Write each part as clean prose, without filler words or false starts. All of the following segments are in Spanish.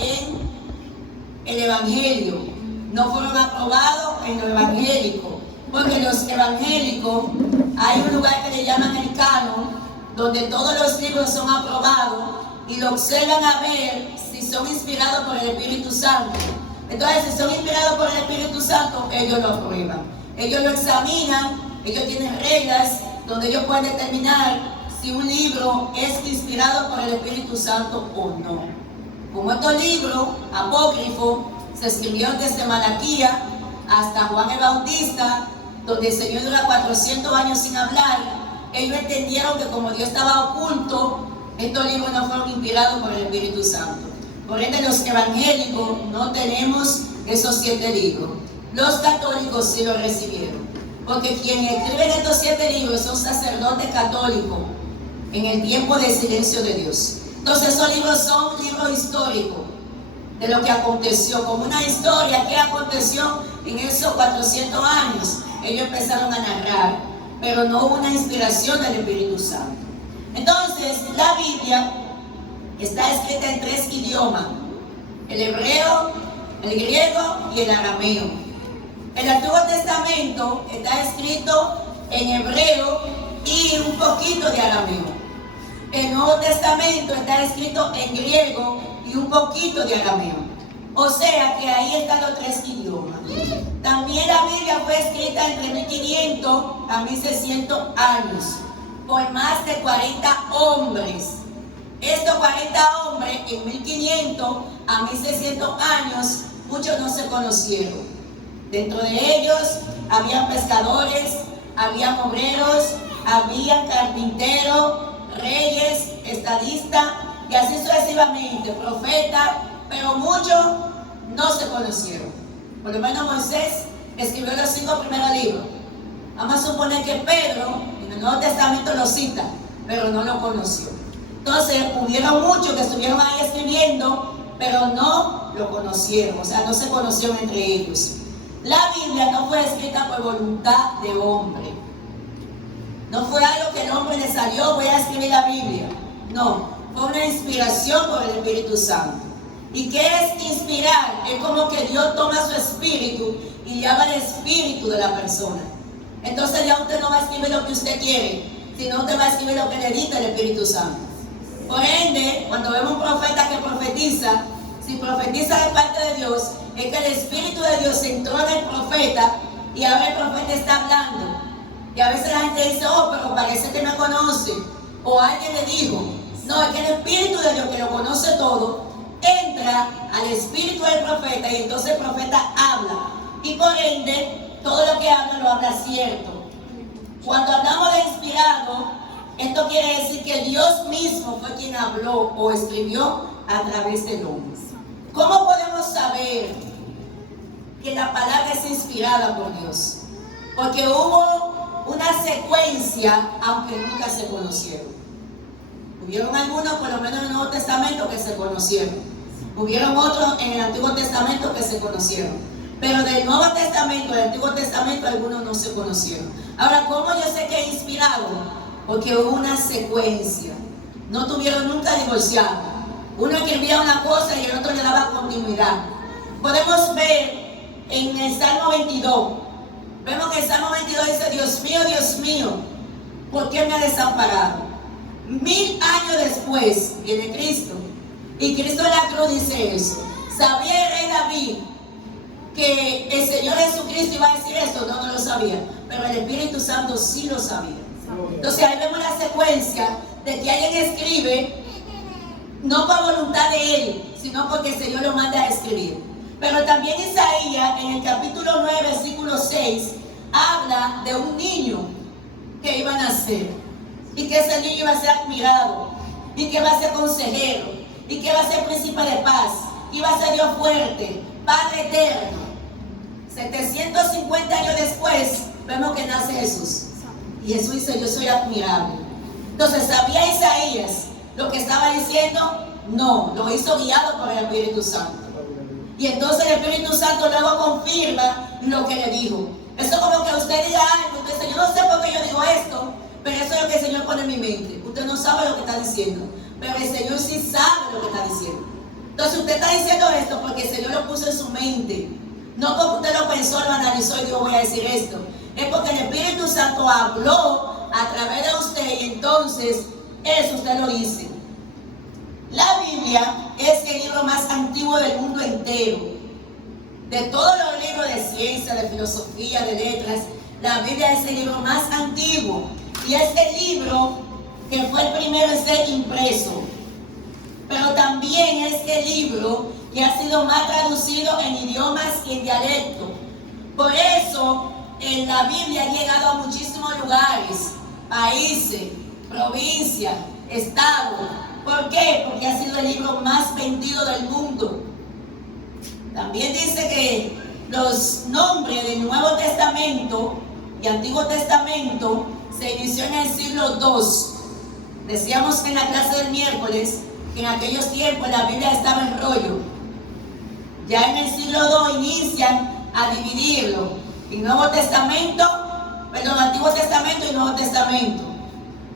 en el Evangelio, no fueron aprobados en lo evangélico, porque los evangélicos, hay un lugar que le llaman el canon, donde todos los libros son aprobados y lo observan a ver si son inspirados por el Espíritu Santo. Entonces, si son inspirados por el Espíritu Santo, ellos lo aprueban. Ellos lo examinan, ellos tienen reglas donde ellos pueden determinar si un libro es inspirado por el Espíritu Santo o no. Como estos libros apócrifos se escribieron desde Malaquías hasta Juan el Bautista, donde el Señor dura 400 años sin hablar, ellos entendieron que como Dios estaba oculto, estos libros no fueron inspirados por el Espíritu Santo. Por ende, los evangélicos no tenemos esos 7 libros. Los católicos sí lo recibieron, porque quienes escriben estos 7 libros son sacerdotes católicos en el tiempo de silencio de Dios. Entonces, esos libros son libros históricos de lo que aconteció, como una historia que aconteció en esos 400 años. Ellos empezaron a narrar, pero no hubo una inspiración del Espíritu Santo. Entonces, la Biblia está escrita en 3 idiomas: el hebreo, el griego y el arameo. El Antiguo Testamento está escrito en hebreo y un poquito de arameo. El Nuevo Testamento está escrito en griego y un poquito de arameo. O sea que ahí están los 3 idiomas. También la Biblia fue escrita entre 1500 a 1600 años por más de 40 hombres. Estos 40 hombres en 1500 a 1600 años, muchos no se conocieron. Dentro de ellos habían pescadores, habían obreros, habían carpinteros, reyes, estadistas y así sucesivamente, profetas, pero muchos no se conocieron. Por lo menos Moisés escribió los 5 primeros libros. Vamos a suponer que Pedro en el Nuevo Testamento lo cita, pero no lo conoció. Entonces hubieron muchos que estuvieron ahí escribiendo, pero no lo conocieron, o sea, no se conocieron entre ellos. La Biblia no fue escrita por voluntad de hombre. No fue algo que el hombre le salió, voy a escribir la Biblia. No, fue una inspiración por el Espíritu Santo. ¿Y qué es inspirar? Es como que Dios toma su espíritu y llama el espíritu de la persona. Entonces ya usted no va a escribir lo que usted quiere, sino usted va a escribir lo que le dicta el Espíritu Santo. Por ende, cuando vemos un profeta que profetiza, si profetiza de parte de Dios, es que el Espíritu de Dios entró en el profeta y ahora el profeta está hablando. Y a veces la gente dice, oh, pero parece que me conoce. O alguien le dijo, no, es que el Espíritu de Dios, que lo conoce todo, entra al espíritu del profeta y entonces el profeta habla. Y por ende, todo lo que habla lo habla cierto. Cuando hablamos de inspirado, esto quiere decir que Dios mismo fue quien habló o escribió a través del hombre. ¿Cómo podemos saber que la palabra es inspirada por Dios? Porque hubo una secuencia, aunque nunca se conocieron. Hubieron algunos, por lo menos en el Nuevo Testamento, que se conocieron. Hubieron otros en el Antiguo Testamento que se conocieron. Pero del Nuevo Testamento, del Antiguo Testamento, algunos no se conocieron. Ahora, ¿cómo yo sé que es inspirado? Porque hubo una secuencia. No tuvieron nunca divorciado. Uno escribía una cosa y el otro le daba continuidad. Podemos ver en el Salmo 22. Vemos que el Salmo 22 dice, Dios mío, ¿por qué me ha desamparado? 1000 años después viene Cristo. Y Cristo en la cruz dice eso. ¿Sabía el rey David que el Señor Jesucristo iba a decir eso? No, no lo sabía. Pero el Espíritu Santo sí lo sabía. Entonces ahí vemos la secuencia de que alguien escribe no por voluntad de él, sino porque el Señor lo manda a escribir. Pero también Isaías, en el capítulo 9, versículo 6, habla de un niño que iba a nacer. Y que ese niño iba a ser admirado. Y que va a ser consejero. Y que va a ser príncipe de paz. Y va a ser Dios fuerte, Padre eterno. 750 años después, vemos que nace Jesús. Y Jesús dice, yo soy admirable. Entonces, ¿sabía Isaías lo que estaba diciendo? No, lo hizo guiado por el Espíritu Santo. Y entonces el Espíritu Santo luego confirma lo que le dijo. Eso es como que usted diga algo, usted dice, yo no sé por qué yo digo esto, pero eso es lo que el Señor pone en mi mente. Usted no sabe lo que está diciendo, pero el Señor sí sabe lo que está diciendo. Entonces usted está diciendo esto porque el Señor lo puso en su mente. No porque usted lo pensó, lo analizó y dijo voy a decir esto. Es porque el Espíritu Santo habló a través de usted y entonces eso usted lo dice. La Biblia es el libro más antiguo del mundo entero. De todos los libros de ciencia, de filosofía, de letras, la Biblia es el libro más antiguo. Y es el libro que fue el primero en ser impreso. Pero también es el libro que ha sido más traducido en idiomas y en dialectos. Por eso, en la Biblia ha llegado a muchísimos lugares, países, provincias, estados. ¿Por qué? Porque ha sido el libro más vendido del mundo. También dice que los nombres del Nuevo Testamento y Antiguo Testamento se inició en el siglo II. Decíamos en la clase del miércoles que en aquellos tiempos la Biblia estaba en rollo. Ya en el siglo II inician a dividirlo. Antiguo Testamento y Nuevo Testamento.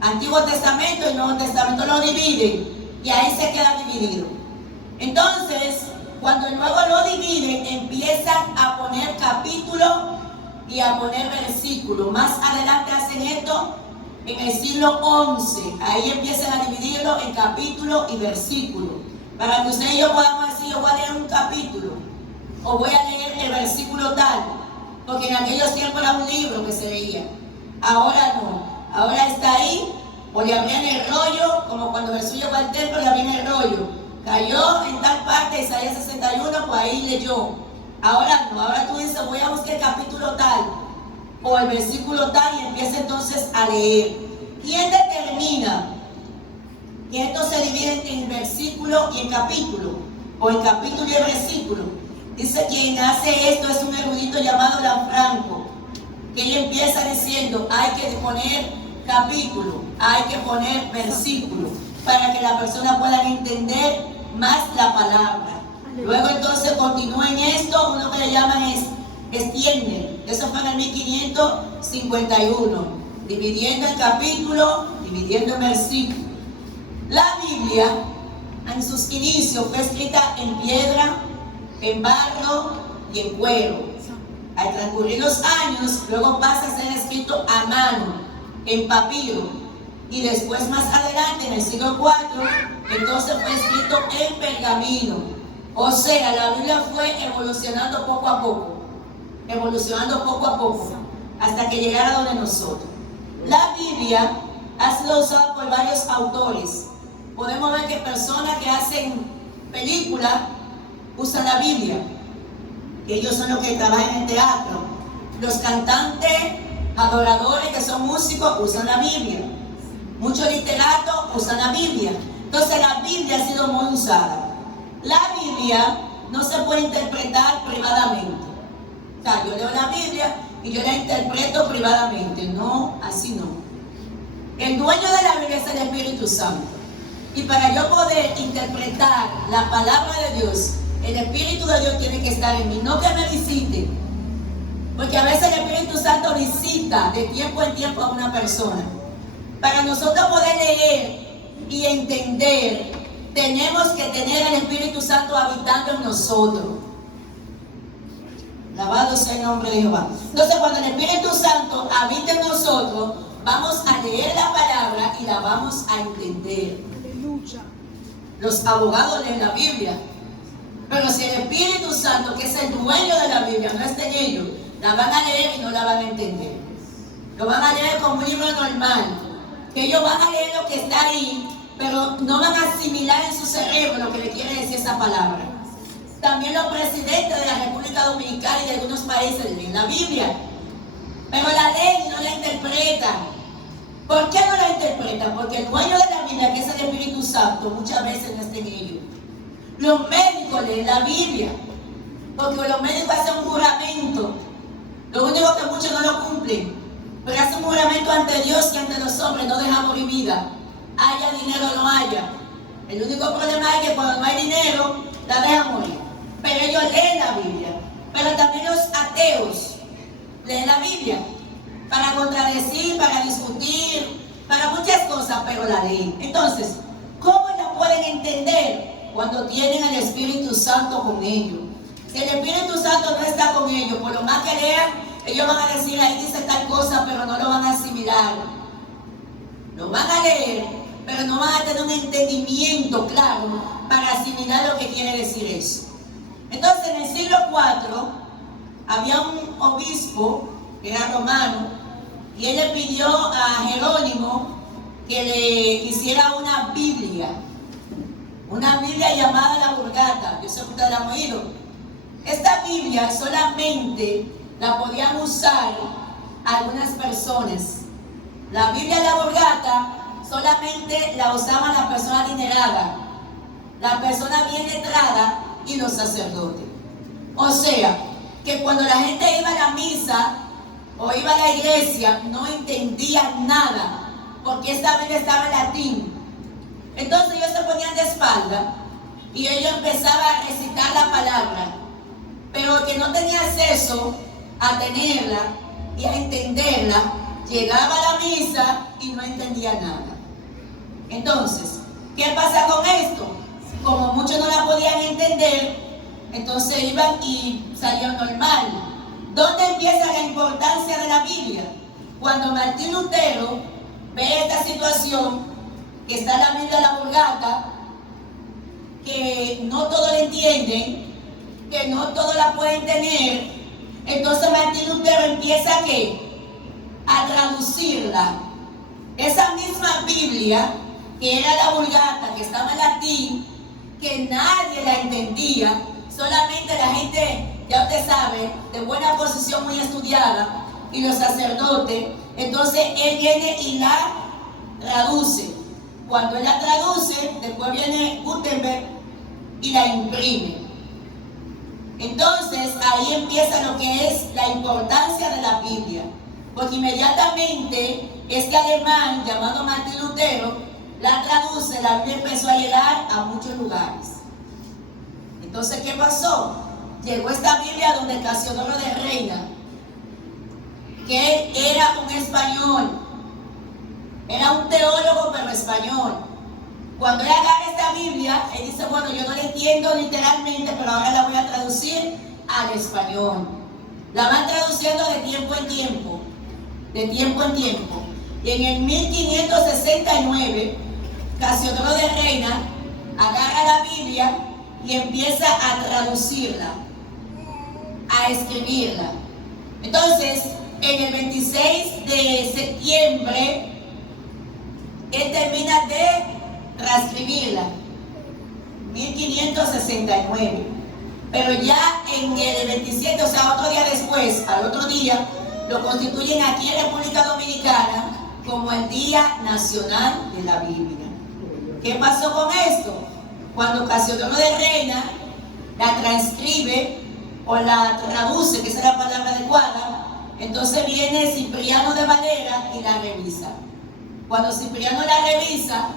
Antiguo Testamento y Nuevo Testamento lo dividen y ahí se queda dividido. Entonces, cuando luego lo dividen, empiezan a poner capítulo y a poner versículo. Más adelante hacen esto en el siglo XI. Ahí empiezan a dividirlo en capítulo y versículo. Para que usted y yo podamos decir, yo voy a leer un capítulo o voy a leer el versículo tal. Porque en aquellos tiempos era un libro que se leía. Ahora no. Ahora está ahí, o le abrían el rollo, como cuando Jesús llegó al templo, le abrían el rollo. Cayó en tal parte, Isaías 61, pues ahí leyó. Ahora no, ahora tú dices, voy a buscar el capítulo tal, o el versículo tal, y empieza entonces a leer. ¿Quién determina que esto se divide en versículo y en capítulo? O en capítulo y en versículo. Dice quien hace esto es un erudito llamado Lanfranco, que él empieza diciendo, hay que poner capítulo, hay que poner versículo, para que la persona pueda entender más la palabra. Luego entonces continúa en esto, uno que le llaman Stiegler, eso fue en el 1551, dividiendo el capítulo, dividiendo el versículo. La Biblia, en sus inicios, fue escrita en piedra, en barro y en cuero. Al transcurrir los años, luego pasa a ser escrito a mano, en papiro, y después más adelante, en el siglo IV, entonces fue escrito en pergamino. O sea, la Biblia fue evolucionando poco a poco, hasta que llegara donde nosotros. La Biblia ha sido usada por varios autores. Podemos ver que personas que hacen películas usan la Biblia, que ellos son los que trabajan en teatro. Los cantantes, adoradores que son músicos usan la Biblia. Muchos literatos usan la Biblia. Entonces la Biblia ha sido muy usada. La Biblia no se puede interpretar privadamente. O sea, yo leo la Biblia y yo la interpreto privadamente. No, así no. El dueño de la Biblia es el Espíritu Santo. Y para yo poder interpretar la palabra de Dios, el Espíritu de Dios tiene que estar en mí, no que me visite. Porque a veces el Espíritu Santo visita de tiempo en tiempo a una persona. Para nosotros poder leer y entender, tenemos que tener al Espíritu Santo habitando en nosotros. Alabado sea el nombre de Jehová. Entonces, cuando el Espíritu Santo habita en nosotros, vamos a leer la palabra y la vamos a entender. Aleluya. Los abogados leen la Biblia. Pero si el Espíritu Santo, que es el dueño de la Biblia, no está en ellos, la van a leer y no la van a entender. Lo van a leer como un libro normal. Que ellos van a leer lo que está ahí, pero no van a asimilar en su cerebro lo que le quiere decir esa palabra. También los presidentes de la República Dominicana y de algunos países leen la Biblia, pero la leen y no la interpretan. ¿Por qué no la interpretan? Porque el dueño de la Biblia, que es el Espíritu Santo, muchas veces no está en ellos. Los médicos leen la Biblia, porque los médicos hacen un juramento. Lo único que muchos no lo cumplen, pero hacen un juramento ante Dios y ante los hombres: no deja morir vida, haya dinero o no haya. El único problema es que cuando no hay dinero, la dejan morir. Pero ellos leen la Biblia. Pero también los ateos leen la Biblia para contradecir, para discutir, para muchas cosas, pero la leen. Entonces, ¿cómo ellos pueden entender cuando tienen el Espíritu Santo con ellos. Si el Espíritu Santo no está con ellos, por lo más que lean, ellos van a decir, ahí dice tal cosa, pero no lo van a asimilar. Lo van a leer, pero no van a tener un entendimiento claro para asimilar lo que quiere decir eso. Entonces, en el siglo IV, había un obispo, que era romano, y él le pidió a Jerónimo que le hiciera una Biblia llamada la Vulgata. Yo sé que ustedes la han oído. Esta Biblia solamente la podían usar algunas personas. La Biblia de la Vulgata solamente la usaban las personas adineradas, la persona bien letrada y los sacerdotes. O sea, que cuando la gente iba a la misa o iba a la iglesia, no entendían nada, porque esta Biblia estaba en latín. Entonces ellos se ponían de espalda y ellos empezaban a recitar la palabra, pero el que no tenía acceso a tenerla y a entenderla, llegaba a la misa y no entendía nada. Entonces, ¿qué pasa con esto? Como muchos no la podían entender, entonces iban y salían normal. ¿Dónde empieza la importancia de la Biblia? Cuando Martín Lutero ve esta situación, que está en la Biblia de la Vulgata, que no todos la entienden, que no todos la pueden tener, entonces Martín Lutero empieza a traducirla. Esa misma Biblia, que era la Vulgata, que estaba en latín, que nadie la entendía, solamente la gente, ya usted sabe, de buena posición, muy estudiada, y los sacerdotes. Entonces él viene y la traduce. Cuando él la traduce, después viene Gutenberg y la imprime. Entonces ahí empieza lo que es la importancia de la Biblia, porque inmediatamente este alemán llamado Martín Lutero la traduce, la Biblia empezó a llegar a muchos lugares. Entonces, ¿qué pasó? Llegó esta Biblia donde Casiodoro de Reina, que él era un español, era un teólogo pero español. Cuando él agarra esta Biblia, él dice, bueno, yo no la entiendo literalmente, pero ahora la voy a traducir al español. La van traduciendo de tiempo en tiempo, de tiempo en tiempo. Y en el 1569, Casiodoro de Reina agarra la Biblia y empieza a traducirla, a escribirla. Entonces, en el 26 de septiembre, él termina de transcribirla, 1569. Pero ya en el 27, o sea, otro día después, al otro día, lo constituyen aquí en República Dominicana como el Día Nacional de la Biblia. ¿Qué pasó con esto? Cuando Casiodoro de Reina la transcribe o la traduce, que esa es la palabra adecuada, entonces viene Cipriano de Valera y la revisa. Cuando Cipriano la revisa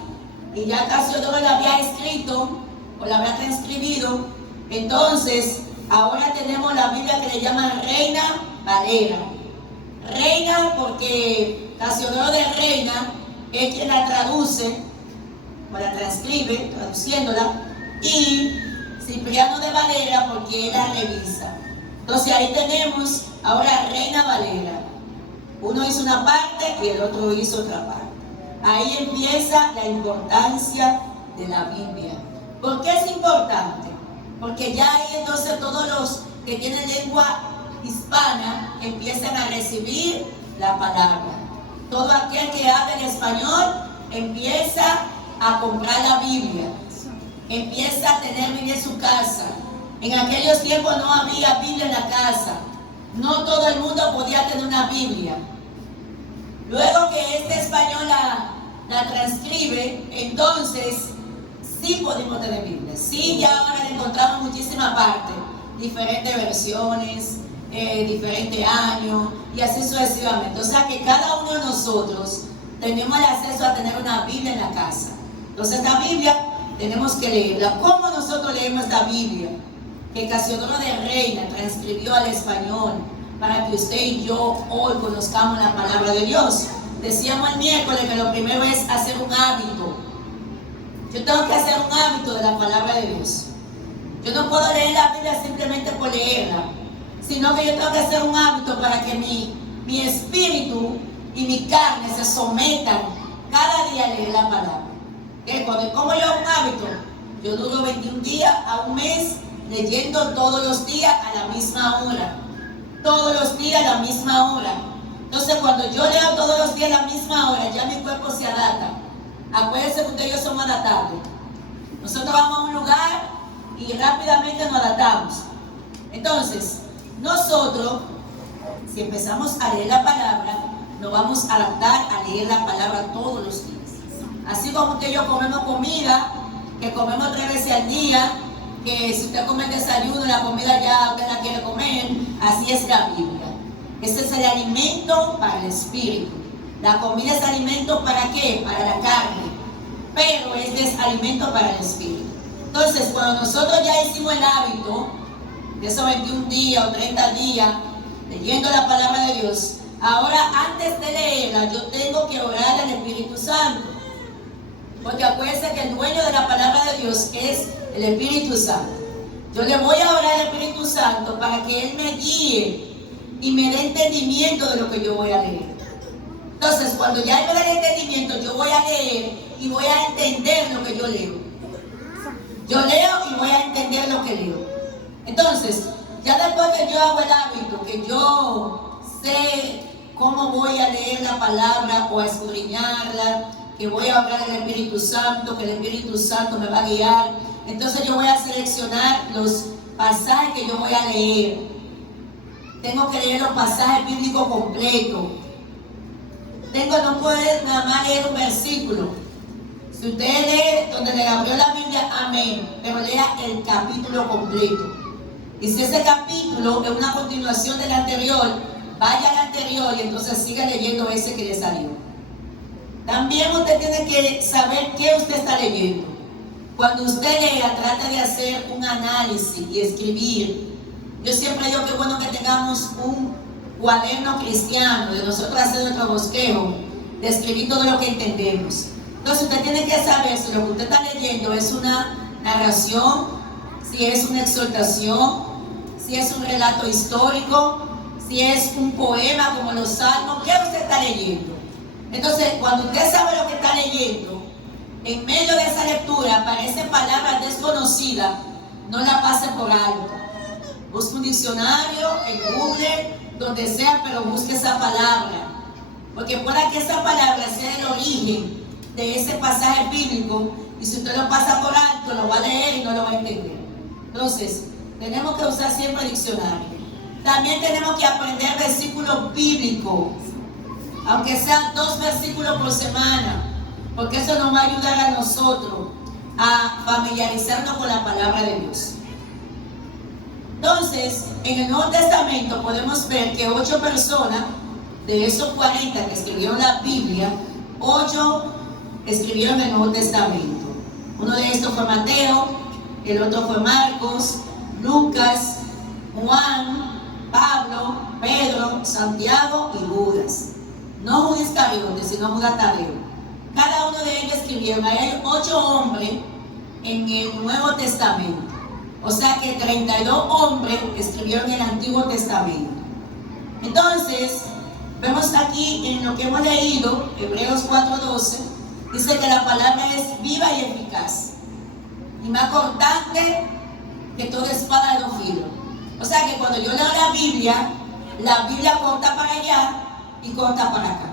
y ya Casiodoro la había escrito o la había transcribido, entonces ahora tenemos la Biblia que le llaman Reina Valera. Reina porque Casiodoro de Reina es quien la traduce o la transcribe, traduciéndola, y Cipriano de Valera porque él la revisa. Entonces ahí tenemos ahora Reina Valera. Uno hizo una parte y el otro hizo otra parte. Ahí empieza la importancia de la Biblia. ¿Por qué es importante? Porque ya ahí entonces todos los que tienen lengua hispana empiezan a recibir la palabra. Todo aquel que habla en español empieza a comprar la Biblia, empieza a tener Biblia en su casa. En aquellos tiempos no había Biblia en la casa, no todo el mundo podía tener una Biblia. Luego que este español la transcribe, entonces sí podemos tener Biblia. Sí, ya ahora le encontramos muchísimas partes, diferentes versiones, diferentes años y así sucesivamente. O sea que cada uno de nosotros tenemos el acceso a tener una Biblia en la casa. Entonces esta Biblia tenemos que leerla. ¿Cómo nosotros leemos esta Biblia? Que Casiodoro de Reina transcribió al español para que usted y yo hoy conozcamos la palabra de Dios. Decíamos el miércoles que lo primero es hacer un hábito. Yo tengo que hacer un hábito de la palabra de Dios. Yo no puedo leer la Biblia simplemente por leerla, sino que yo tengo que hacer un hábito para que mi espíritu y mi carne se sometan cada día a leer la palabra. ¿Cómo yo hago un hábito? Yo duro 21 días a un mes leyendo todos los días a la misma hora. Todos los días a la misma hora. Entonces cuando yo leo todos los días a la misma hora, ya mi cuerpo se adapta. Acuérdense que ustedes y yo somos adaptables. Nosotros vamos a un lugar y rápidamente nos adaptamos. Entonces, nosotros, si empezamos a leer la palabra, nos vamos a adaptar a leer la palabra todos los días. Así como usted y yo comemos comida, que comemos 3 veces al día, que si usted come el desayuno, la comida ya usted la quiere comer, así es la Biblia. Ese es el alimento para el espíritu. La comida es alimento ¿para qué? Para la carne, pero este es alimento para el espíritu. Entonces, cuando nosotros ya hicimos el hábito de esos 21 días o 30 días leyendo la palabra de Dios, ahora antes de leerla yo tengo que orar al Espíritu Santo. Porque acuérdense que el dueño de la palabra de Dios es el Espíritu Santo. Yo le voy a orar al Espíritu Santo para que Él me guíe y me dé entendimiento de lo que yo voy a leer. Entonces, cuando ya Él me dé entendimiento, yo voy a leer y voy a entender lo que yo leo. Yo leo y voy a entender lo que leo. Entonces, ya después que yo hago el hábito, que yo sé cómo voy a leer la palabra o a escudriñarla, que voy a hablar del Espíritu Santo, que el Espíritu Santo me va a guiar, entonces yo voy a seleccionar los pasajes que yo voy a leer. Tengo que leer los pasajes bíblicos completos. No puedo nada más leer un versículo. Si usted lee donde le abrió la Biblia, amén, pero lea el capítulo completo. Y si ese capítulo es una continuación del anterior, vaya al anterior y entonces siga leyendo ese que le salió. También usted tiene que saber qué usted está leyendo. Cuando usted lea, trate de hacer un análisis y escribir. Yo siempre digo que es bueno que tengamos un cuaderno cristiano, de nosotros hacer nuestro bosquejo, de escribir todo lo que entendemos. Entonces usted tiene que saber si lo que usted está leyendo es una narración, si es una exhortación, si es un relato histórico, si es un poema como los salmos, ¿qué usted está leyendo? Entonces, cuando usted sabe lo que está leyendo, en medio de esa lectura aparecen palabras desconocidas, no la pase por alto. Busque un diccionario, en Google, donde sea, pero busque esa palabra. Porque pueda que esa palabra sea el origen de ese pasaje bíblico, y si usted lo pasa por alto, lo va a leer y no lo va a entender. Entonces, tenemos que usar siempre diccionario. También tenemos que aprender versículos bíblicos, aunque sean 2 versículos por semana, porque eso nos va a ayudar a nosotros a familiarizarnos con la palabra de Dios. Entonces, en el Nuevo Testamento podemos ver que 8 personas, de esos 40 que escribieron la Biblia, 8 escribieron el Nuevo Testamento. Uno de estos fue Mateo, el otro fue Marcos, Lucas, Juan, Pablo, Pedro, Santiago y Judas. No Judas Iscariote, sino Judas Tadeo. Cada uno de ellos escribieron. Hay 8 hombres en el Nuevo Testamento. O sea que 32 hombres escribieron el Antiguo Testamento. Entonces, vemos aquí en lo que hemos leído, Hebreos 4:12, dice que la palabra es viva y eficaz, y más cortante que toda espada de 2 filos. O sea que cuando yo leo la Biblia corta para allá y corta para acá.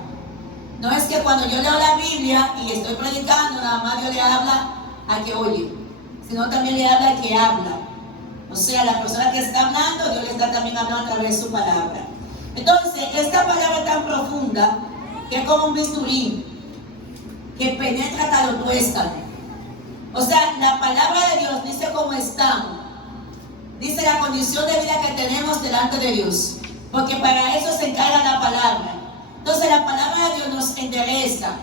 No es que cuando yo leo la Biblia y estoy predicando, nada más Dios le habla al que oye, sino también le habla al que habla. O sea, la persona que está hablando, Dios le está también hablando a través de su palabra. Entonces, esta palabra es tan profunda que es como un bisturí que penetra hasta lo tuéstano. O sea, la palabra de Dios dice cómo estamos. Dice la condición de vida que tenemos delante de Dios. Porque para eso se encarga la palabra. Entonces la palabra de Dios nos endereza.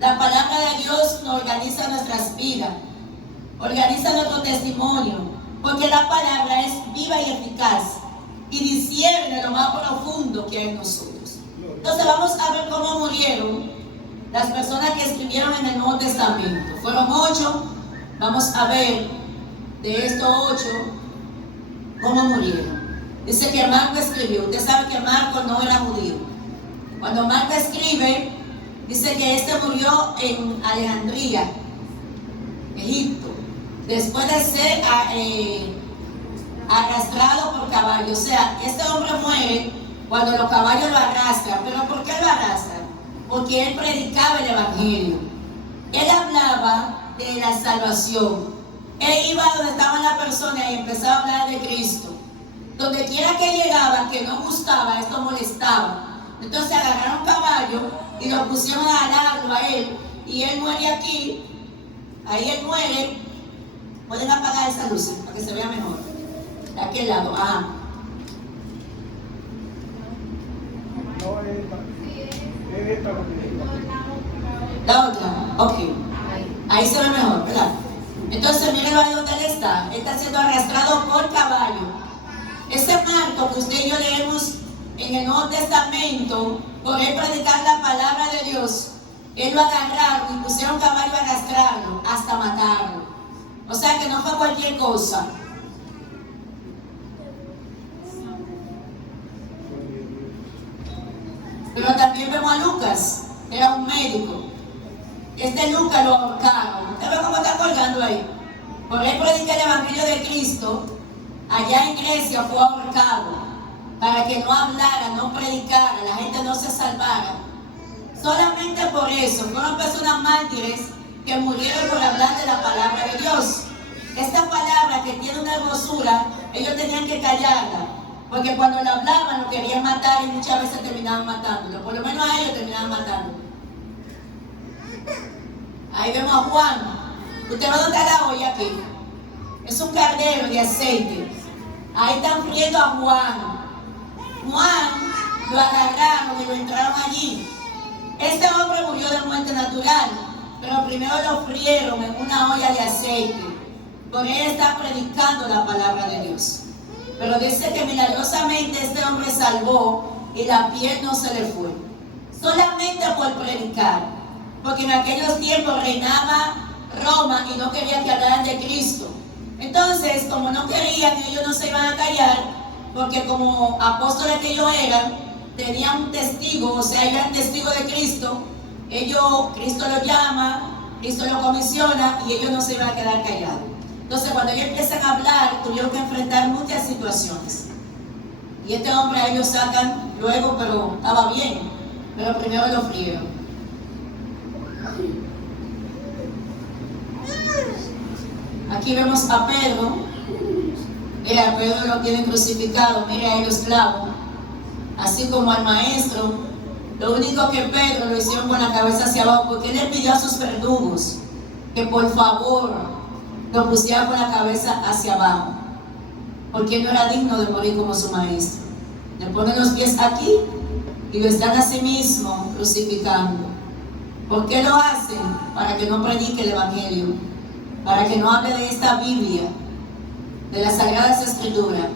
La palabra de Dios nos organiza nuestras vidas. Organiza nuestro testimonio. Porque la palabra es viva y eficaz. Y discierne lo más profundo que hay en nosotros. Entonces vamos a ver cómo murieron las personas que escribieron en el Nuevo Testamento. Fueron 8. Vamos a ver de estos 8 cómo murieron. Dice que Marco escribió. Usted sabe que Marco no era judío. Cuando Marco escribe, dice que este murió en Alejandría, Egipto, después de ser arrastrado por caballo. O sea, este hombre muere cuando los caballos lo arrastran. ¿Pero por qué lo arrastran? Porque él predicaba el Evangelio. Él hablaba de la salvación. Él iba donde estaban las personas y empezaba a hablar de Cristo. Donde quiera que llegaba, que no gustaba, esto molestaba. Entonces agarraron un caballo y lo pusieron a alarlo a él. Y él muere aquí. Ahí él muere. Pueden apagar esa luz para que se vea mejor. De aquel lado. Ajá. La otra. Ok. Ahí se ve mejor, ¿verdad? Entonces miren ahí donde él está. Él está siendo arrastrado por caballo. Ese Marco que usted y yo leemos en el Nuevo Testamento, por él predicar la palabra de Dios, él lo agarraron y pusieron caballo a arrastrarlo hasta matarlo. O sea que no fue cualquier cosa. Pero también vemos a Lucas, era un médico. Este Lucas lo ahorcaron. ¿Usted ve cómo está colgando ahí? Por él predicar el Evangelio de Cristo, allá en Grecia fue ahorcado. Para que no hablara, no predicara, la gente no se salvara. Solamente por eso, fueron personas mártires que murieron por hablar de la palabra de Dios. Esta palabra que tiene una hermosura, ellos tenían que callarla, porque cuando la hablaban lo querían matar y muchas veces terminaban matándolo. Por lo menos a ellos terminaban matando. Ahí vemos a Juan. Usted va a notar la olla aquí. Es un caldero de aceite. Ahí están friendo a Juan. Juan lo agarraron y lo entraron allí. Este hombre murió de muerte natural, pero primero lo frieron en una olla de aceite. Por él está predicando la palabra de Dios. Pero dice que milagrosamente este hombre salvó y la piel no se le fue. Solamente por predicar. Porque en aquellos tiempos reinaba Roma y no quería que hablaran de Cristo. Entonces, como no querían, ellos no se iban a callar. Porque como apóstoles que ellos eran, tenían un testigo, o sea, eran testigos de Cristo. Cristo los llama, Cristo los comisiona y ellos no se iban a quedar callados. Entonces, cuando ellos empiezan a hablar, tuvieron que enfrentar muchas situaciones. Y este hombre a ellos sacan luego, pero estaba bien. Pero primero lo frieron. Aquí vemos a Pedro. Mira, Pedro lo tienen crucificado, mira ahí los clavos. Así como al maestro, lo único que Pedro lo hicieron con la cabeza hacia abajo, porque él le pidió a sus verdugos que por favor lo pusieran con la cabeza hacia abajo, porque él no era digno de morir como su maestro. Le ponen los pies aquí y lo están a sí mismo crucificando. ¿Por qué lo hacen? Para que no predique el Evangelio, para que no hable de esta Biblia, de las Sagradas Escrituras.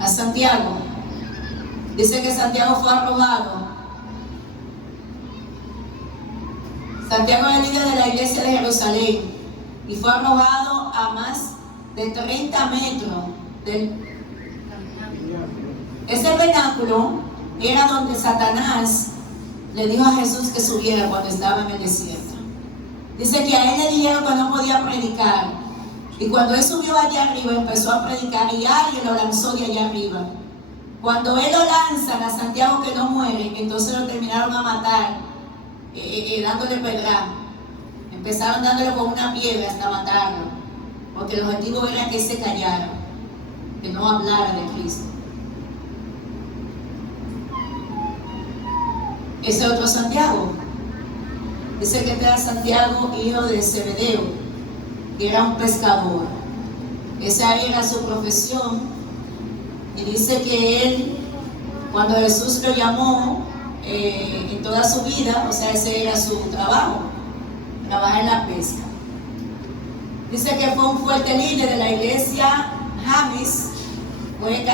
A Santiago, dice que Santiago fue arrojado. Santiago era el líder de la iglesia de Jerusalén y fue arrojado a más de 30 metros del... Ese vernáculo era donde Satanás le dijo a Jesús que subiera cuando estaba en el desierto. Dice que a él le dijeron que no podía predicar. Y cuando él subió allá arriba empezó a predicar y alguien lo lanzó de allá arriba. Cuando él lo lanzan a Santiago que no muere, entonces lo terminaron a matar, dándole pedra. Empezaron dándole con una piedra hasta matarlo. Porque el objetivo era que se callara, que no hablara de Cristo. Ese otro Santiago, dice que era Santiago, hijo de Zebedeo, que era un pescador. Esa era su profesión. Y dice que él, cuando Jesús lo llamó en toda su vida, o sea, ese era su trabajo, trabajar en la pesca. Dice que fue un fuerte líder de la iglesia James, fue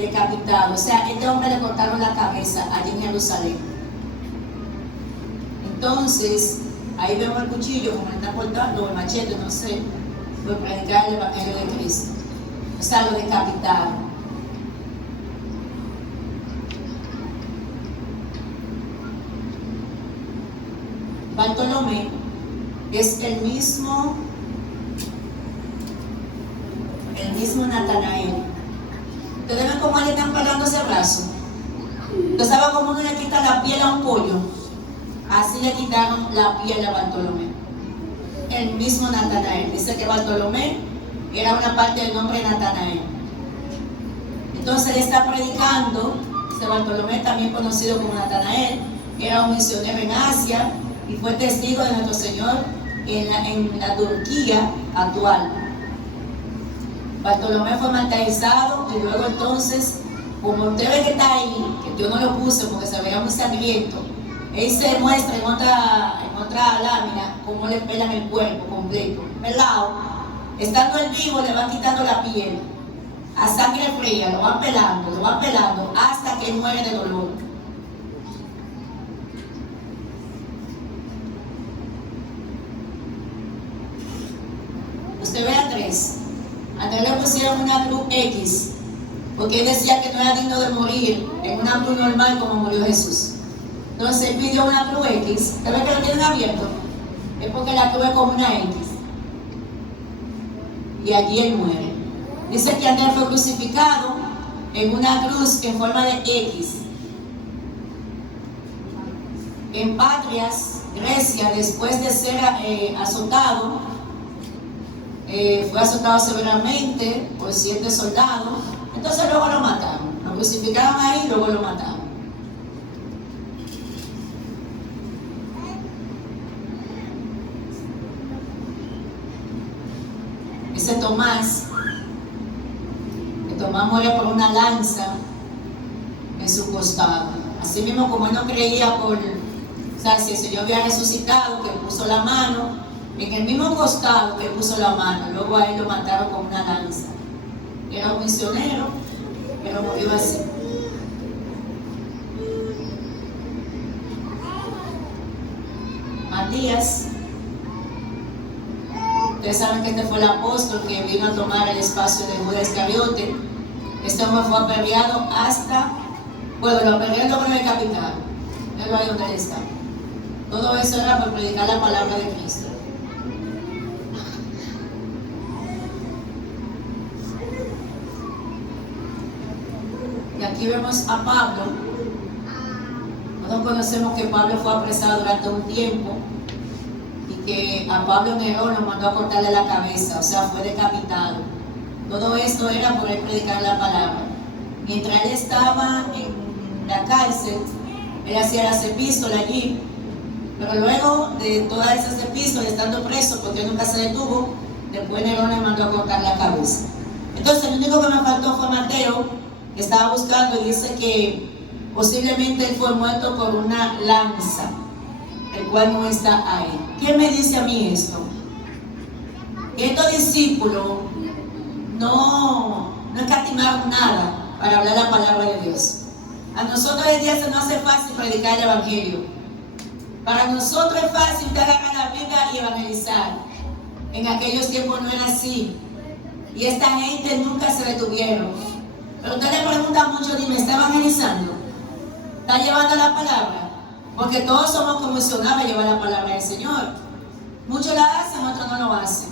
decapitado. O sea, a este hombre le cortaron la cabeza allí en Jerusalén. Entonces, ahí vemos el cuchillo, como le está cortando, o el machete, no sé, por predicar el Evangelio de Cristo. O sea, lo decapitaron. Bartolomé es el mismo Natanael. Ustedes ven cómo le están pegando ese brazo. ¿Ustedes saben cómo uno le quita la piel a un pollo? Así le quitaron la piel a Bartolomé. El mismo Natanael. Dice que Bartolomé era una parte del nombre Natanael. Entonces él está predicando. Este Bartolomé, también conocido como Natanael, era un misionero en Asia y fue testigo de nuestro Señor en la Turquía actual. Bartolomé fue martirizado y luego entonces, como usted ve que está ahí, que yo no lo puse porque se veía muy sangriento, él se muestra en otra lámina cómo le pelan el cuerpo completo, pelado. Estando él vivo le van quitando la piel a sangre fría, lo van pelando hasta que él muere de dolor. Usted ve a Andrés. Andrés le pusieron una cruz X, porque él decía que no era digno de morir en una cruz normal como murió Jesús. Entonces él pidió una cruz X. ¿Usted ve que lo tienen abierto? Es porque la cruz es como una X. Y allí él muere. Dice que Andrés fue crucificado en una cruz en forma de X. En Patrias, Grecia, después de ser azotado, fue azotado severamente por 7 soldados. Entonces luego lo mataron. Lo crucificaron ahí y luego lo mataron. Dice Tomás, que Tomás muere por una lanza en su costado. Así mismo, como él no creía o sea, si el Señor había resucitado, que puso la mano en el mismo costado que puso la mano, luego a él lo mataron con una lanza. Era un misionero, pero murió así. Matías, ustedes saben que este fue el apóstol que vino a tomar el espacio de Judas Iscariote. Este hombre fue apedreado hasta, bueno, lo apedrearon con el capitán. Él ahí donde él está. Todo eso era por predicar la palabra de Cristo. Y aquí vemos a Pablo. Todos conocemos que Pablo fue apresado durante un tiempo y que a Pablo Nerón lo mandó a cortarle la cabeza, o sea, fue decapitado. Todo esto era por él predicar la palabra. Mientras él estaba en la cárcel, él hacía las epístolas allí, pero luego de todas esas epístolas, estando preso, porque él nunca se detuvo, después Nerón le mandó a cortar la cabeza. Entonces, el único que me faltó fue Mateo, que estaba buscando y dice que posiblemente él fue muerto por una lanza, el cual no está ahí. ¿Qué me dice a mí esto? Que estos discípulos no escatimaron nada para hablar la palabra de Dios. A nosotros hoy día se nos hace fácil predicar el Evangelio. Para nosotros es fácil agarrar la Biblia y evangelizar. En aquellos tiempos no era así. Y esta gente nunca se detuvieron. Pero usted le pregunta mucho, dime, ¿está evangelizando? ¿Está llevando la palabra? Porque todos somos comisionados a llevar la palabra del Señor. Muchos la hacen, otros no lo hacen.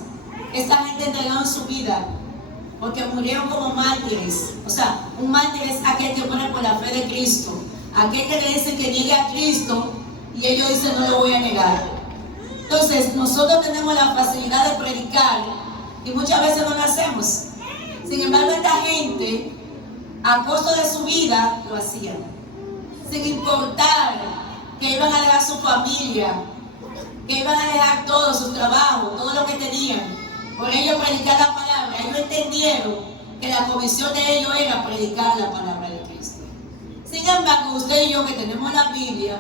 Esta gente entregaron su vida porque murieron como mártires. O sea, un mártir es aquel que muere por la fe de Cristo. Aquel que le dice que niegue a Cristo y ellos dicen no lo voy a negar. Entonces, nosotros tenemos la facilidad de predicar y muchas veces no lo hacemos. Sin embargo, esta gente, a costo de su vida, lo hacían. Sin importar que iban a dejar su familia, que iban a dejar todo, su trabajo, todo lo que tenían. Por ello predicar la palabra. Ellos entendieron que la comisión de ellos era predicar la palabra de Cristo. Sin embargo, usted y yo que tenemos la Biblia,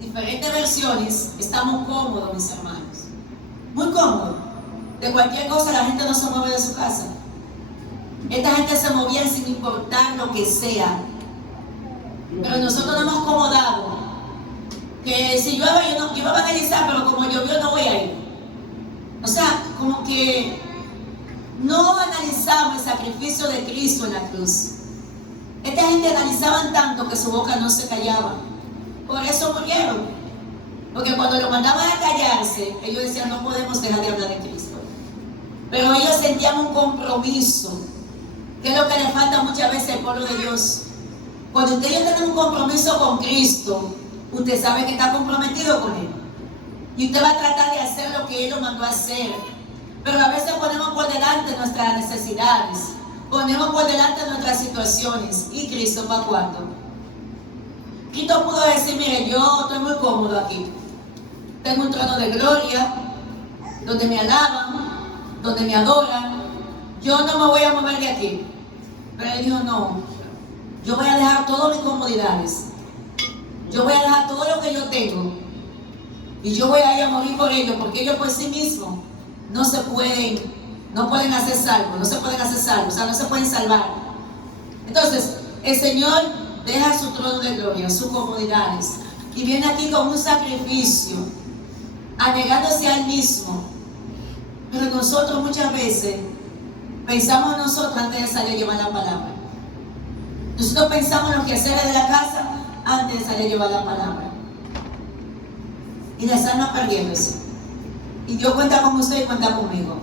diferentes versiones, estamos cómodos, mis hermanos. Muy cómodos. De cualquier cosa la gente no se mueve de su casa. Esta gente se movía sin importar lo que sea. Pero nosotros nos hemos acomodado que si llueve yo iba a evangelizar, pero como llovió no voy a ir. O sea, como que no analizamos el sacrificio de Cristo en la cruz. Esta gente analizaban tanto que su boca no se callaba. Por eso murieron. Porque cuando lo mandaban a callarse, ellos decían, no podemos dejar de hablar de Cristo. Pero ellos sentían un compromiso, que es lo que le falta muchas veces al pueblo de Dios. Cuando usted ya tiene un compromiso con Cristo, usted sabe que está comprometido con Él. Y usted va a tratar de hacer lo que Él lo mandó a hacer. Pero a veces ponemos por delante nuestras necesidades, ponemos por delante nuestras situaciones. ¿Y Cristo para cuándo? Cristo pudo decir, mire, yo estoy muy cómodo aquí. Tengo un trono de gloria, donde me alaban, donde me adoran. Yo no me voy a mover de aquí. Pero Él dijo, no, yo voy a dejar todas mis comodidades. Yo voy a dejar todo lo que yo tengo. Y yo voy a ir a morir por ellos, porque ellos por sí mismos no pueden hacer salvo, o sea, no se pueden salvar. Entonces, el Señor deja su trono de gloria, sus comodidades, y viene aquí con un sacrificio, anegándose a Él mismo. Pero nosotros muchas veces pensamos en nosotros antes de salir a llevar la palabra. Nosotros pensamos en los quehaceres de la casa antes de salir a llevar la palabra. Y las almas perdiéndose. Y Dios cuenta con usted y cuenta conmigo.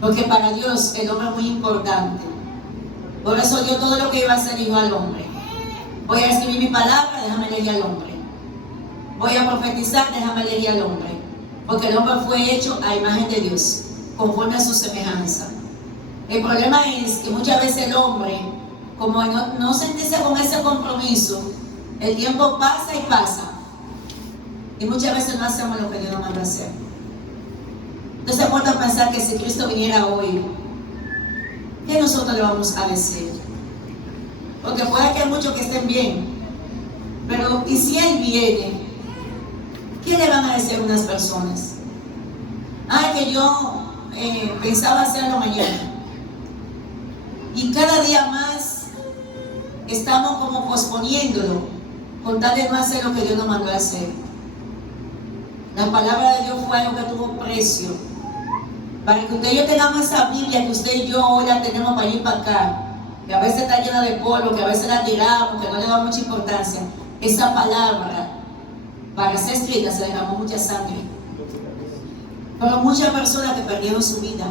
Porque para Dios el hombre es muy importante. Por eso Dios todo lo que iba a hacer dijo al hombre. Voy a escribir mi palabra, déjame leer al hombre. Voy a profetizar, déjame leer al hombre. Porque el hombre fue hecho a imagen de Dios, conforme a su semejanza. El problema es que muchas veces el hombre, como no sentirse con ese compromiso, el tiempo pasa y pasa. Y muchas veces no hacemos lo que Dios nos manda a hacer. Entonces se puede pensar que si Cristo viniera hoy, ¿qué nosotros le vamos a decir? Porque puede que hay muchos que estén bien, pero ¿y si Él viene? ¿Qué le van a decir a unas personas? Que yo pensaba hacerlo mañana. Y cada día más estamos como posponiéndolo, con tal de no hacer lo que Dios nos mandó a hacer. La palabra de Dios fue algo que tuvo precio. Para que usted y yo tengamos esa Biblia que usted y yo hoy la tenemos para ir para acá, que a veces está llena de polvo, que a veces la tiramos, que no le da mucha importancia. Esa palabra, para ser escrita, se derramó mucha sangre. Pero muchas personas que perdieron su vida.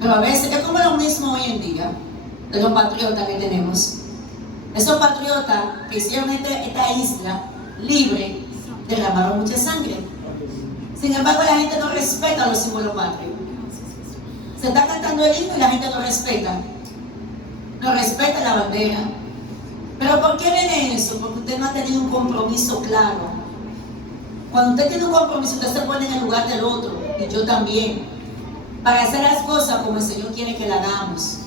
Pero a veces es como lo mismo hoy en día, de los patriotas que tenemos. Esos patriotas que hicieron esta isla libre, derramaron mucha sangre. Sin embargo, la gente no respeta los símbolos patrios. Se está cantando el himno y la gente no respeta. No respeta la bandera. ¿Pero por qué viene eso? Porque usted no ha tenido un compromiso claro. Cuando usted tiene un compromiso, usted se pone en el lugar del otro, y yo también, para hacer las cosas como el Señor quiere que las hagamos.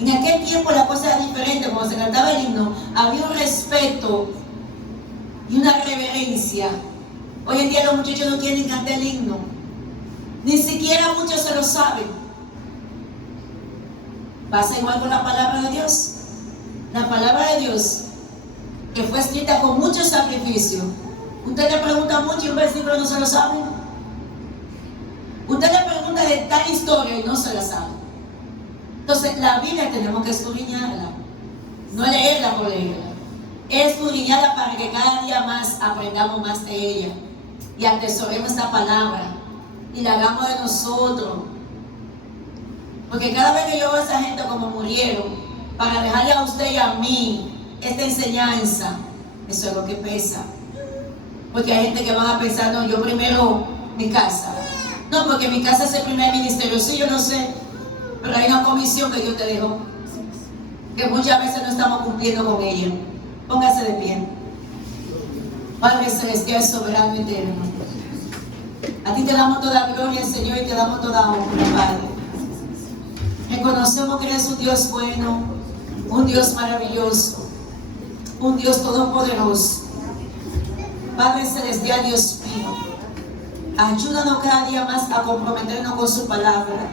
En aquel tiempo la cosa era diferente. Cuando se cantaba el himno, había un respeto y una reverencia. Hoy en día los muchachos no quieren cantar el himno, ni siquiera muchos se lo saben. Pasa igual con la palabra de Dios. La palabra de Dios, que fue escrita con mucho sacrificio. Usted le pregunta mucho y un versículo no se lo sabe. Usted le pregunta de tal historia y no se la sabe. Entonces la Biblia tenemos que escudriñarla, no leerla por leerla. Escudriñarla para que cada día más aprendamos más de ella y atesoremos esta palabra y la hagamos de nosotros. Porque cada vez que yo veo a esa gente como murieron, para dejarle a usted y a mí esta enseñanza, eso es lo que pesa. Porque hay gente que van a pensar, no, yo primero mi casa. No, porque mi casa es el primer ministerio. Sí, yo no sé, pero hay una comisión que Dios te dejó, que muchas veces no estamos cumpliendo con ella. Póngase de pie. Padre celestial, soberano y eterno, a ti te damos toda gloria, Señor, y te damos toda honra, Padre. Reconocemos que eres un Dios bueno, un Dios maravilloso, un Dios todopoderoso. Padre celestial, Dios mío, ayúdanos cada día más a comprometernos con su palabra,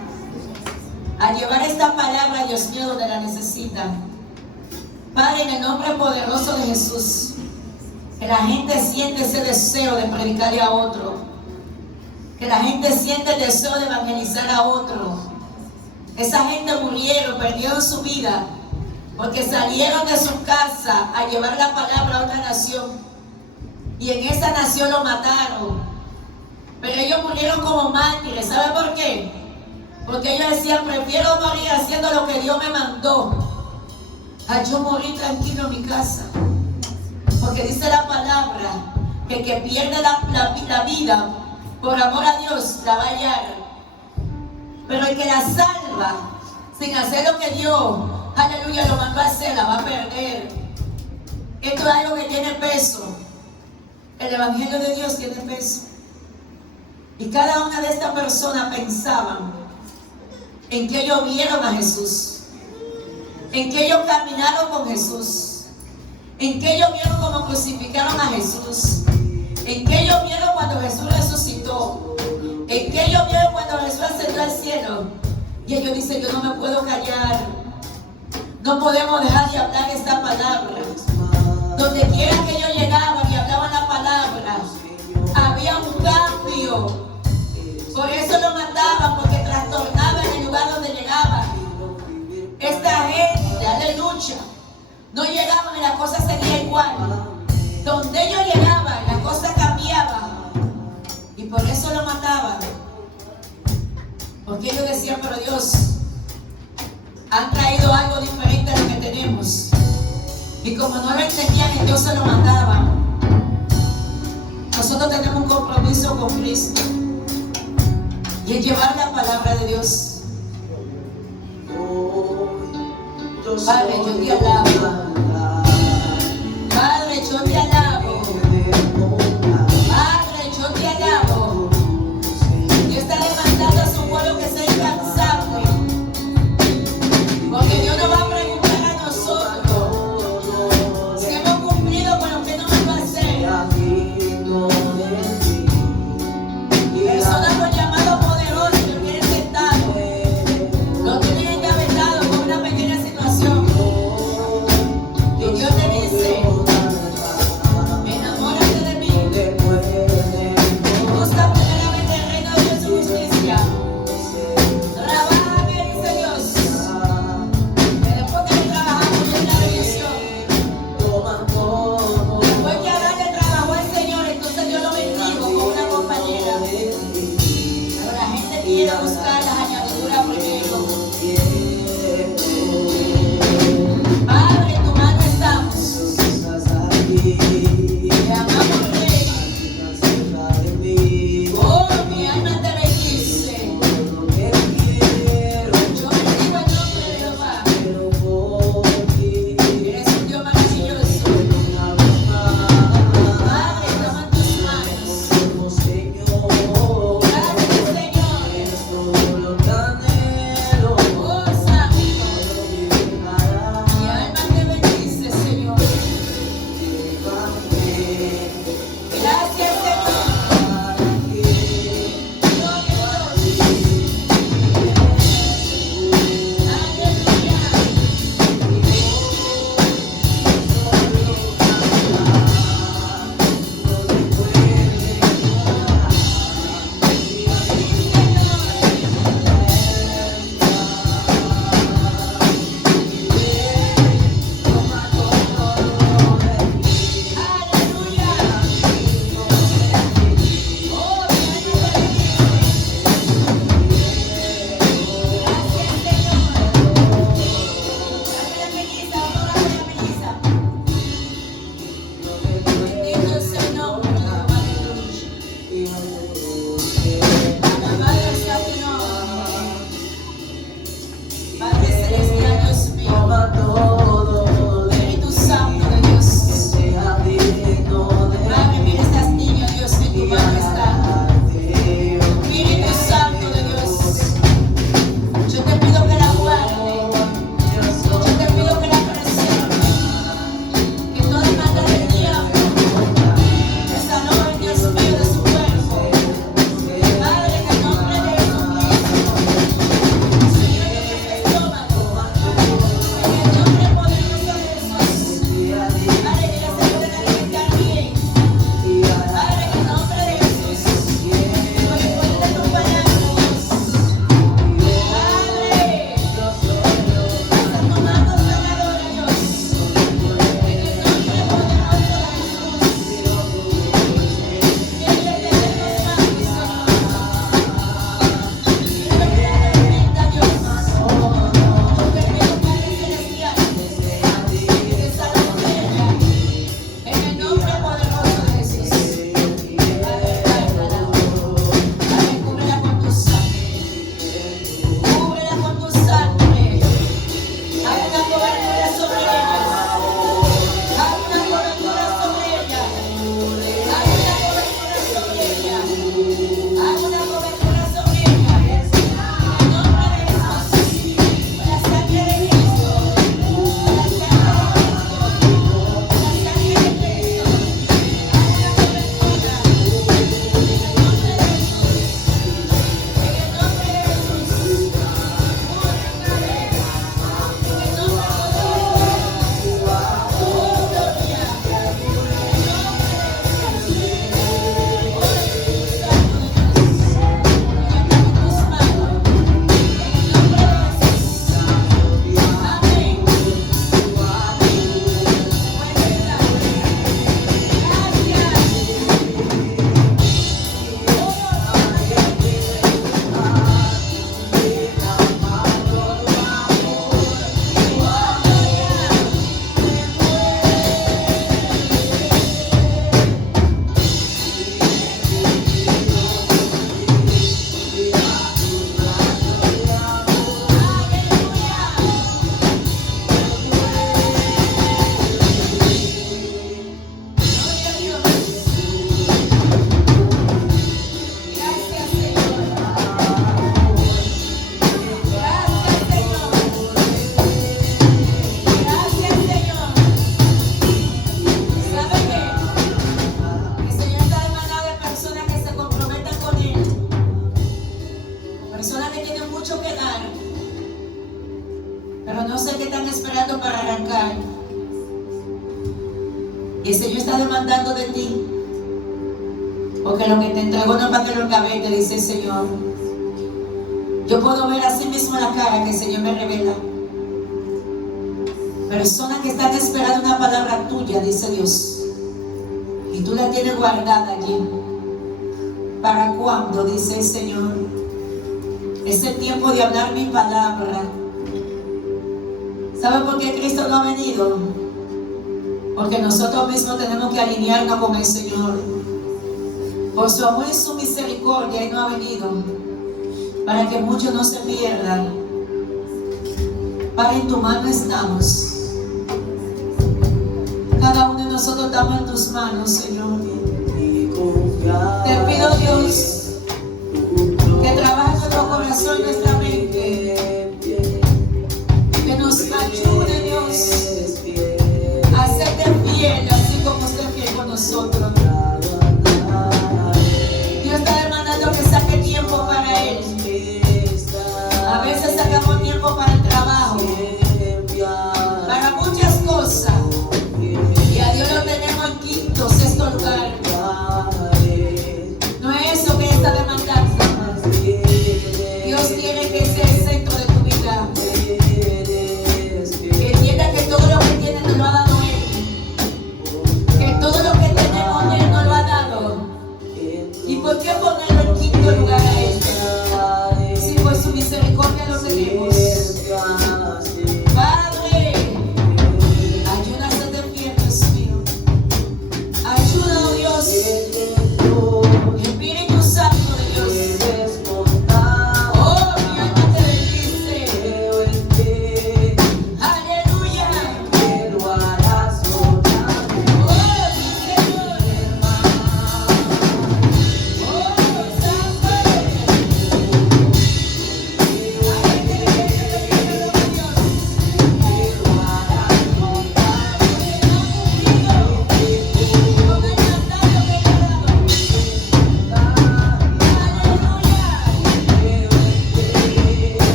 a llevar esta palabra, Dios mío, donde la necesitan. Padre, en el nombre poderoso de Jesús, que la gente siente ese deseo de predicarle a otro, que la gente siente el deseo de evangelizar a otro. Esa gente murieron, perdieron su vida, porque salieron de su casa a llevar la palabra a otra nación, y en esa nación lo mataron. Pero ellos murieron como mártires. ¿Sabe por qué? Porque ellos decían: prefiero morir haciendo lo que Dios me mandó a yo morir tranquilo en mi casa. Porque dice la palabra que el que pierde la vida por amor a Dios la va a hallar, pero el que la salva sin hacer lo que Dios, aleluya, lo mandó a hacer, la va a perder. Esto es algo que tiene peso. El evangelio de Dios tiene peso. Y cada una de estas personas pensaban en que ellos vieron a Jesús, en que ellos caminaron con Jesús, en que ellos vieron cómo crucificaron a Jesús, en que ellos vieron cuando Jesús resucitó, en que ellos vieron cuando Jesús ascendió al cielo. Y ellos dicen: yo no me puedo callar, no podemos dejar de hablar esta palabra. Donde quiera que ellos llegaban y hablaban la palabra, había un cambio. Por eso lo mataban, porque trastornaban el lugar donde llegaban. Esta gente, aleluya, no llegaban y la cosa seguía igual. Donde ellos llegaban, la cosa cambiaba. Y por eso lo mataban. Porque ellos decían: pero Dios, han traído algo diferente a lo que tenemos. Y como no lo entendían, entonces lo mataban. Nosotros tenemos un compromiso con Cristo, y es llevar la palabra de Dios. Padre, yo te alabo. Padre, yo te alabo. Padre, yo te alabo. Dios está levantando a su pueblo que sea incansable, porque Dios nos va a preguntar a nosotros si hemos cumplido con lo que nos mandó a hacer. Personas con llamado poderoso que vienen sentados, lo tienen engavetado con una pequeña situación. Y Dios te dice: enamórate de mí, busca primeramente el reino de Dios y su justicia, trabaja bien, dice Dios, que después que trabajamos viene la bendición. Después que Adán le trabajó al Señor, entonces Dios lo bendijo con una compañera. Pero la gente quiere buscar las añadiduras primero. Padre, en tu mano estamos. Te amamos, Rey. Oh, mi alma te bendice. Yo bendigo el nombre de Jehová. Eres un Dios maravilloso. Padre, toma en tus manos. Gracias, Señor. esperando para arrancar. Y el Señor está demandando de ti, porque lo que te entregó no es para que lo engavete, dice el Señor. Yo puedo ver así mismo la cara que el Señor me revela. Personas que están esperando una palabra tuya, dice Dios, y tú la tienes guardada allí. ¿Para cuándo? Dice el Señor. Es el tiempo de hablar mi palabra. ¿Sabe por qué Cristo no ha venido? Porque nosotros mismos tenemos que alinearnos con el Señor. Por su amor y su misericordia, Él no ha venido para que muchos no se pierdan. Padre, en tu mano estamos. Cada uno de nosotros estamos en tus manos, Señor. Te pido, Dios, que trabaje nuestro corazón y nuestra mente, que nos ayude, Dios, a serte fiel, así como usted es fiel con nosotros. Dios está demandando que saque tiempo para Él. A veces sacamos tiempo para el trabajo, para muchas cosas, y a Dios lo tenemos en quinto, sexto lugar. No es eso que Él está demandando. Dios quiere que sea el centro de tu vida, que entienda que todo lo que tiene nos lo ha dado Él, que todo lo que tenemos Él nos lo ha dado. ¿Y por qué ponerlo en quinto lugar a Él? Si por su misericordia lo tenemos. Padre, ayúdanos a ser fiel, Dios mío. Ayúdanos, Dios. Espíritu Santo de Dios. Oh, mi alma te bendice. Aleluya. Oh, mi Señor. Oh, Santo.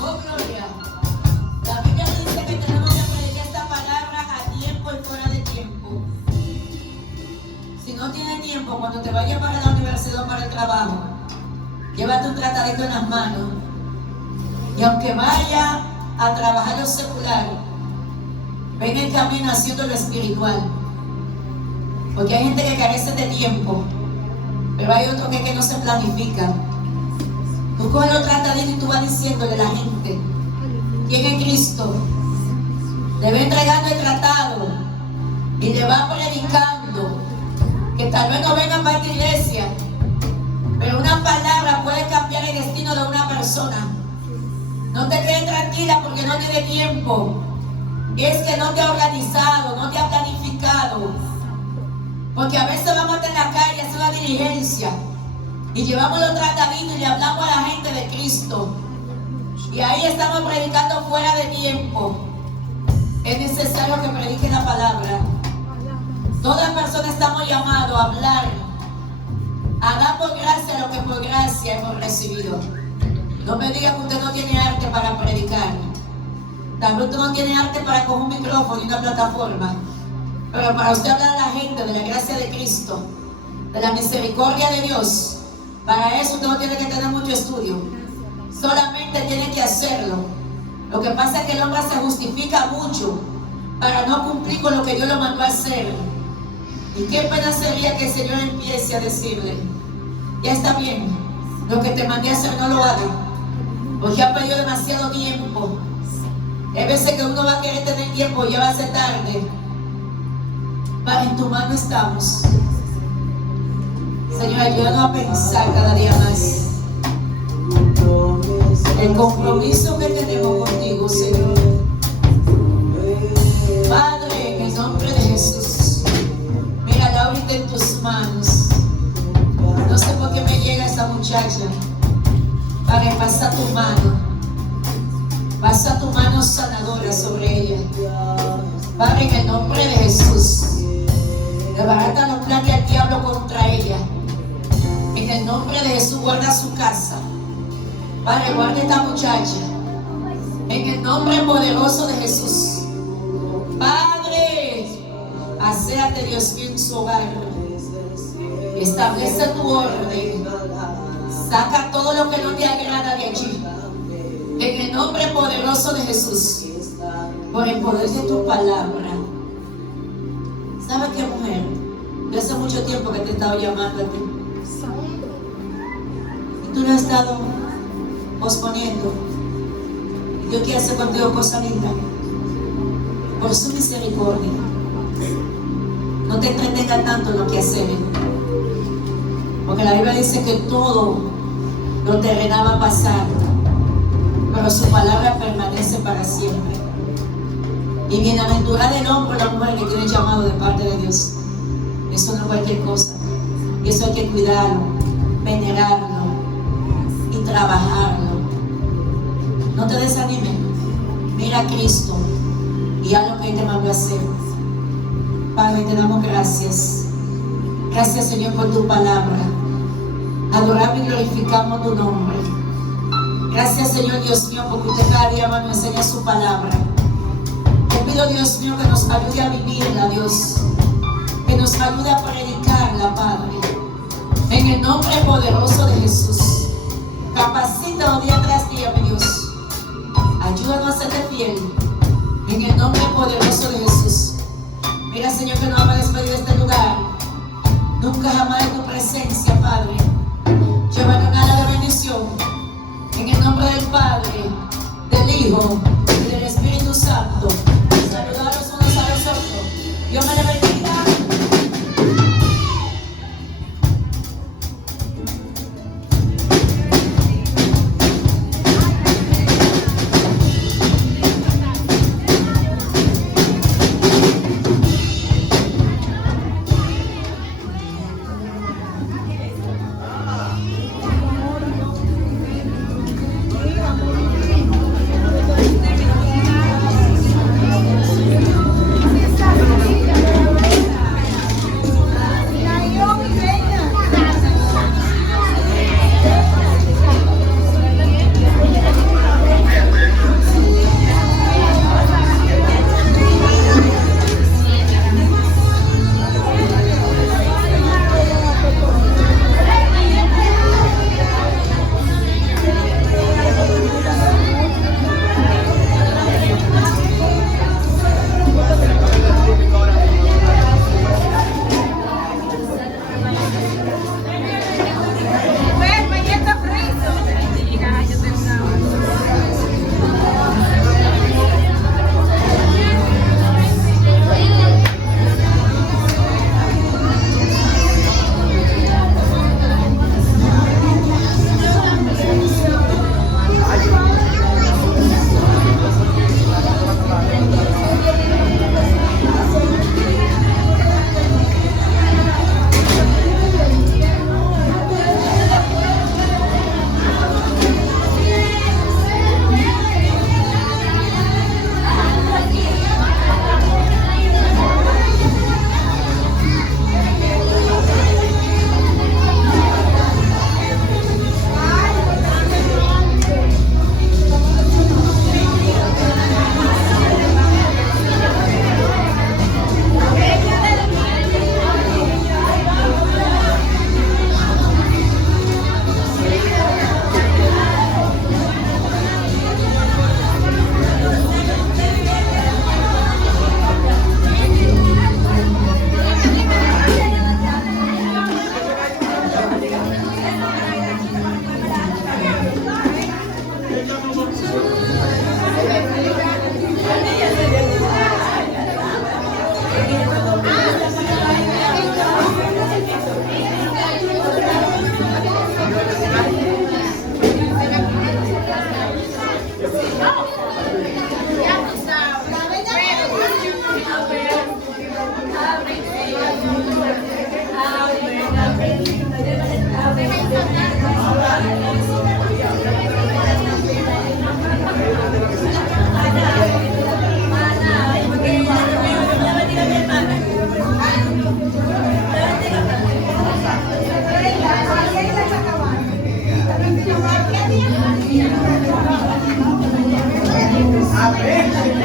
Oh, gloria. La Biblia dice que tenemos que predicar esta palabra a tiempo y fuera de tiempo. Si no tienes tiempo, cuando te vayas para la universidad o para el trabajo, llévate un tratadito en las manos. Y aunque vaya a trabajar lo secular, ven en camino haciendo lo espiritual. Porque hay gente que carece de tiempo, pero hay otro que no se planifica. Tú coges los trataditos y tú vas diciéndole a la gente quién es Cristo. Le va entregando el tratado y le va predicando. Que tal vez no vengan para esta iglesia, pero una palabra puede cambiar el destino de una persona. No te quedes tranquila porque no tiene tiempo. Y es que no te ha organizado, no te ha planificado. Porque a veces vamos en la calle a hacer una diligencia y llevamos los trataditos y le hablamos a la gente de Cristo. Y ahí estamos predicando fuera de tiempo. Es necesario que predique la palabra. Todas personas estamos llamados a hablar, a dar por gracia lo que por gracia hemos recibido. No me diga que usted no tiene arte para predicar. Tal vez usted no tiene arte para coger un micrófono y una plataforma. Pero para usted hablar a la gente de la gracia de Cristo, de la misericordia de Dios, para eso usted no tiene que tener mucho estudio. Solamente tiene que hacerlo. Lo que pasa es que el hombre se justifica mucho para no cumplir con lo que Dios lo mandó a hacer. Y qué pena sería que el Señor empiece a decirle: ya está bien, lo que te mandé a hacer no lo hagas, porque ha perdido demasiado tiempo. Hay veces que uno va a querer tener tiempo y ya va a ser tarde. Para en tu mano estamos. Señor, ayúdanos a pensar cada día más el compromiso que tenemos contigo, Señor. Padre, en el nombre Padre, pasa tu mano sanadora sobre ella. Padre, en el nombre de Jesús, desbarata los planes del diablo contra ella. En el nombre de Jesús, guarda su casa. Padre, guarda esta muchacha. En el nombre poderoso de Jesús. Padre, aséate, Dios mío, en su hogar. Establece tu orden. Saca todo lo que no te agrada de allí. En el nombre poderoso de Jesús. Por el poder de tu palabra. ¿Sabes qué, mujer? Yo hace mucho tiempo que te he estado llamando a ti. Y tú lo has estado posponiendo. Y Dios quiere hacer contigo cosas lindas. Por su misericordia. No te entretengas tanto en lo que hacer. Porque la Biblia dice que todo lo terrenal va a pasar, pero su palabra permanece para siempre. Y bienaventurada el hombre o la mujer que tiene llamado de parte de Dios. Eso no es cualquier cosa. Y eso hay que cuidarlo, venerarlo y trabajarlo. No te desanimes. Mira a Cristo y haz lo que Él te mandó a hacer. Padre, te damos gracias. Gracias, Señor, por tu palabra. Adoramos y glorificamos tu nombre. Gracias, Señor Dios mío, porque usted cada día más nos enseña su palabra. Te pido, Dios mío, que nos ayude a vivirla, Dios. Que nos ayude a predicarla, Padre. En el nombre poderoso de Jesús. Capacítanos día tras día, mi Dios. Ayúdanos a serte fiel. En el nombre poderoso de Jesús. Mira, Señor, que nos vamos a despedir de este lugar. Nunca jamás de tu presencia, Padre. Llevar una ala de bendición. En el nombre del Padre, del Hijo y del Espíritu Santo. Saludarlos unos a los otros. Dios me le bendiga. A veces